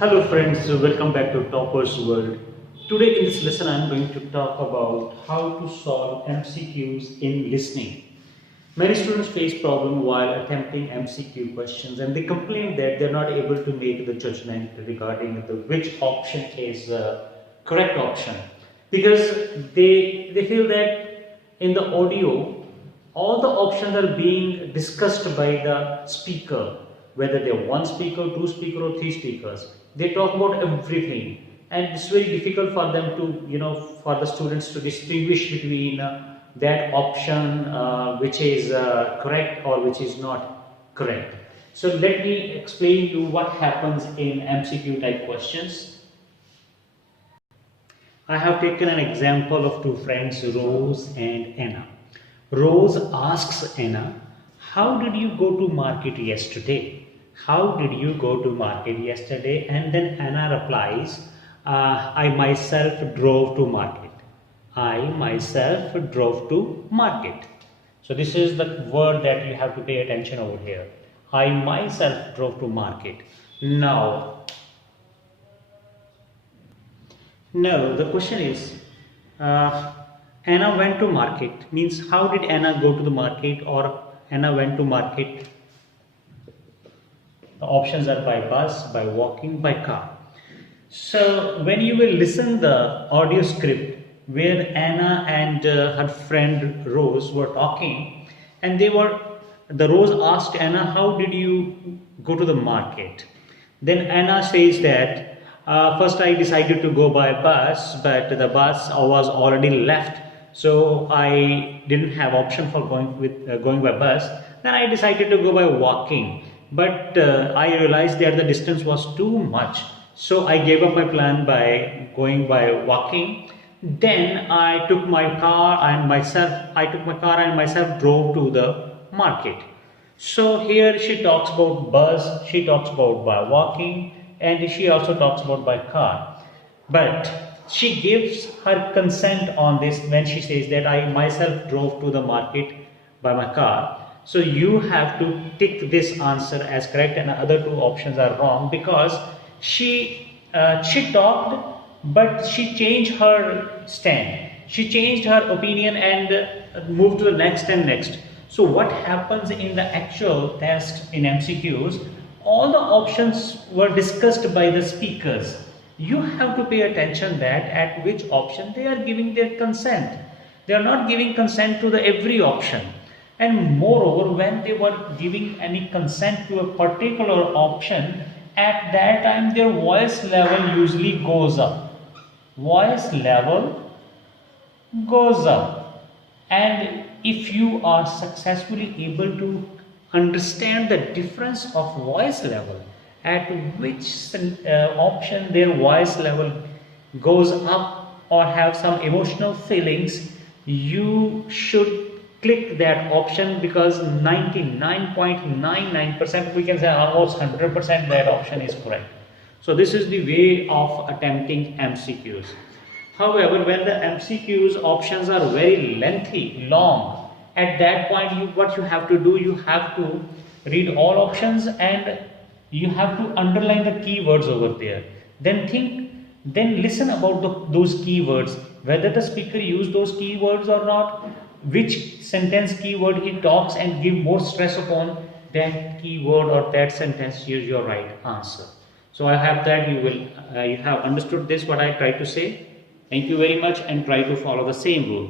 Hello friends, welcome back to Topper's World. Today in this lesson I am going to talk about how to solve MCQs in listening. Many students face problem while attempting MCQ questions and they complain that they are not able to make the judgment regarding which option is the correct option because they feel that in the audio all the options are being discussed by the speaker, whether they're one speaker, two speaker or three speakers. They talk about everything and it's very difficult for them to, for the students to distinguish between that option which is correct or which is not correct. So let me explain you what happens in MCQ type questions. I have taken an example of two friends, Rose and Anna. Rose asks Anna, how did you go to market yesterday? How did you go to market yesterday? And then Anna replies, I myself drove to market. I myself drove to market. So this is the word that you have to pay attention over here. I myself drove to market. Now, the question is, Anna went to market means how did Anna go to the market or Anna went to market? The options are by bus, by walking, by car. So when you will listen the audio script where Anna and her friend Rose were talking and the Rose asked Anna, how did you go to the market? Then Anna says that first I decided to go by bus, but the bus was already left. So I didn't have option for going by bus. Then I decided to go by walking. But I realized that the distance was too much. So I gave up my plan by going by walking. Then I took my car and myself drove to the market. So here she talks about bus, she talks about by walking, and she also talks about by car. But she gives her consent on this when she says that I myself drove to the market by my car. So you have to tick this answer as correct and the other two options are wrong because she talked but she changed her stand. She changed her opinion and moved to the next and next. So what happens in the actual test in MCQs, all the options were discussed by the speakers. You have to pay attention that at which option they are giving their consent. They are not giving consent to the every option. And moreover, when they were giving any consent to a particular option, at that time their voice level usually goes up. Voice level goes up. And if you are successfully able to understand the difference of voice level, at which option their voice level goes up or have some emotional feelings, you should click that option because 99.99%, we can say almost 100% that option is correct. So this is the way of attempting MCQs. However, when the MCQs options are very lengthy, long, at that point what you have to do, you have to read all options and you have to underline the keywords over there. Then listen about those keywords, whether the speaker used those keywords or not, which sentence keyword he talks and give more stress upon that keyword or that sentence, use your right answer. So I hope that you have understood this what I tried to say. Thank you very much and try to follow the same rule.